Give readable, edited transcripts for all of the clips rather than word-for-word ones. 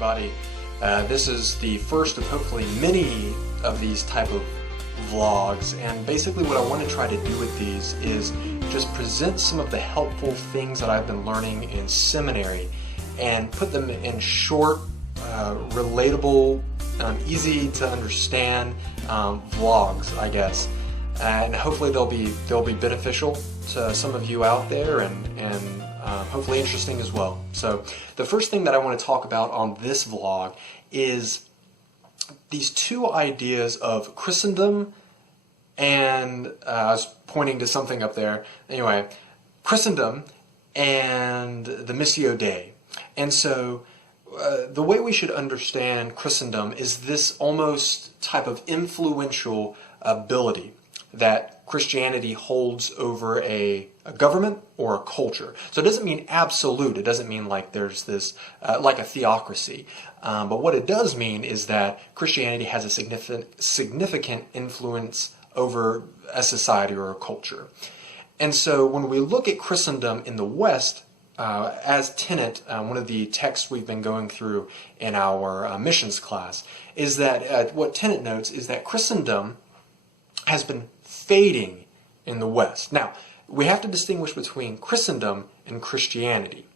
everybody. This is the first of hopefully many of these type of vlogs, and basically what I want to try to do with these is just present some of the helpful things that I've been learning in seminary and put them in short, relatable, easy to understand vlogs, I guess. And hopefully they'll be beneficial to some of you out there, and hopefully interesting as well. So the first thing that I want to talk about on this vlog is these two ideas of Christendom and I was pointing to something up there. Anyway, Christendom and the Missio Dei. And so the way we should understand Christendom is this almost type of influential ability that Christianity holds over a government or a culture. So it doesn't mean absolute. It doesn't mean like there's this, like a theocracy. But what it does mean is that Christianity has a significant influence over a society or a culture. And so when we look at Christendom in the West, as Tenet, one of the texts we've been going through in our missions class, is that what Tenet notes is that Christendom has been fading in the West. Now, we have to distinguish between Christendom and Christianity.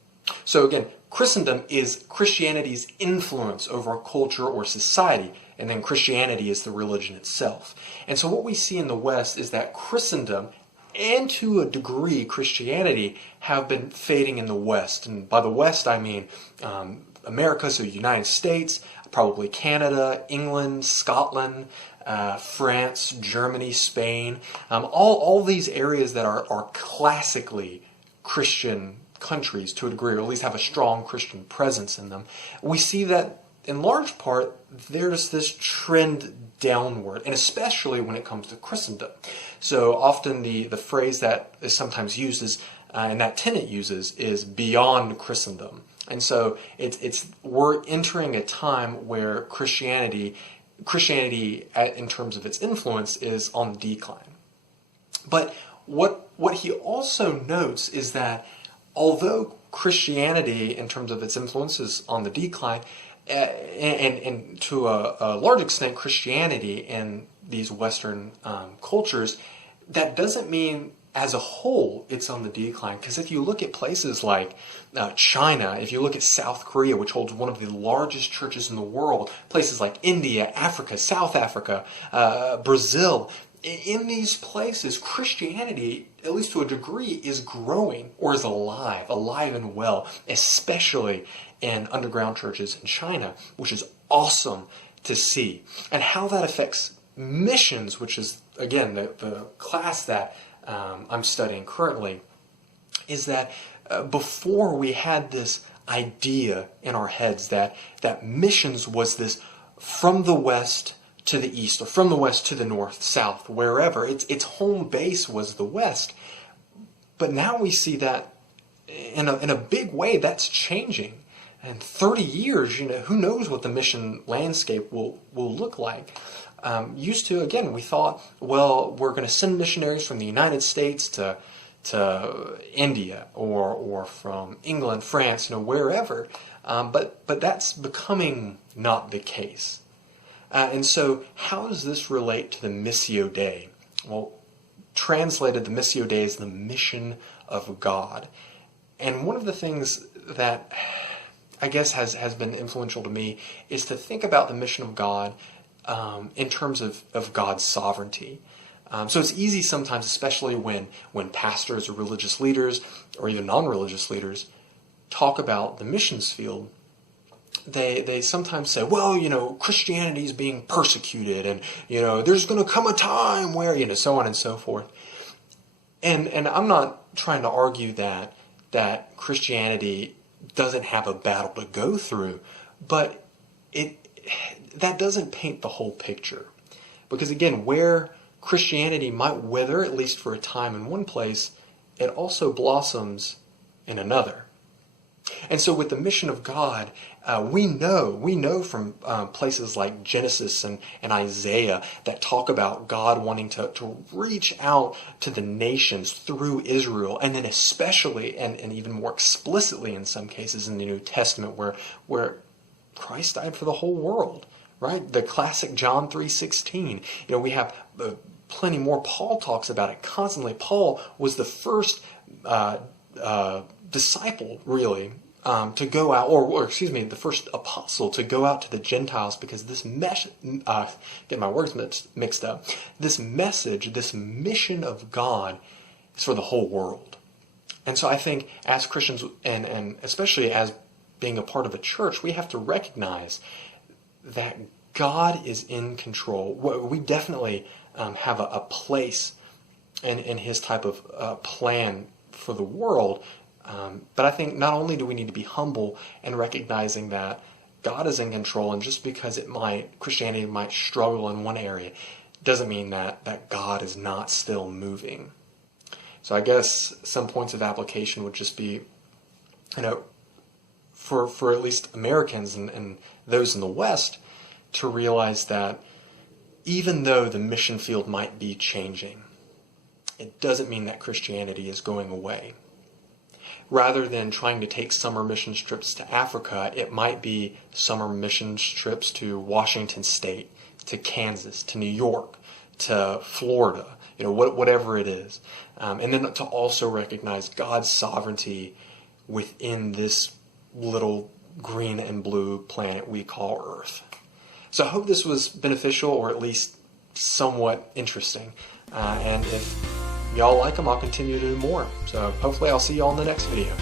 So again, Christendom is Christianity's influence over a culture or society, and then Christianity is the religion itself. And so what we see in the West is that Christendom, and to a degree Christianity, have been fading in the West. And by the West I mean America, so United States, probably Canada, England, Scotland, France, Germany, Spain, all these areas that are classically Christian countries to a degree, or at least have a strong Christian presence in them. We see that in large part there's this trend downward, and especially when it comes to Christendom. So often the phrase that is sometimes used is, and that Tenet uses, is beyond Christendom. And so we're entering a time where Christianity in terms of its influence is on the decline. But what he also notes is that although Christianity in terms of its influence is on the decline, and to a large extent Christianity in these Western cultures, that doesn't mean as a whole it's on the decline. Because if you look at places like China, if you look at South Korea, which holds one of the largest churches in the world, places like India, Africa, South Africa, Brazil, in these places Christianity, at least to a degree, is growing or is alive and well, especially in underground churches in China, which is awesome to see. And how that affects missions, which is, again, the class that I'm studying currently, is that before we had this idea in our heads that missions was this from the West to the East, or from the West to the North, South, wherever. Its home base was the West. But now we see that in a big way that's changing. And 30 years, who knows what the mission landscape will look like. Used to, again, we thought, well, we're going to send missionaries from the United States to India or from England, France, wherever. But that's becoming not the case. And so how does this relate to the Missio Dei? Well, translated, the Missio Dei is the mission of God. And one of the things that I guess has been influential to me is to think about the mission of God in terms of God's sovereignty. So it's easy sometimes, especially when pastors or religious leaders or even non-religious leaders talk about the missions field, they sometimes say, well, Christianity is being persecuted, and there's going to come a time where, so on and so forth. And I'm not trying to argue that Christianity doesn't have a battle to go through, but that doesn't paint the whole picture. Because again, where Christianity might wither, at least for a time in one place, it also blossoms in another. And so with the mission of God, we know from places like Genesis and Isaiah that talk about God wanting to reach out to the nations through Israel, and then especially and even more explicitly in some cases in the New Testament where Christ died for the whole world, right? The classic John 3:16. We have plenty more. Paul talks about it constantly. Paul was the first disciple, really, to go out, or excuse me, the first apostle to go out to the Gentiles, because this get my words mixed up. This message, this mission of God is for the whole world. And so I think as Christians, and especially as being a part of a church, we have to recognize that God is in control. We definitely have a place in His type of plan for the world. But I think not only do we need to be humble and recognizing that God is in control, and just because Christianity might struggle in one area, doesn't mean that God is not still moving. So I guess some points of application would just be, for at least Americans and those in the West, to realize that even though the mission field might be changing, it doesn't mean that Christianity is going away. Rather than trying to take summer mission trips to Africa, it might be summer mission trips to Washington State, to Kansas, to New York, to Florida, whatever it is. And then to also recognize God's sovereignty within this little green and blue planet we call Earth. So I hope this was beneficial, or at least somewhat interesting. And if y'all like them, I'll continue to do more. So hopefully I'll see y'all in the next video.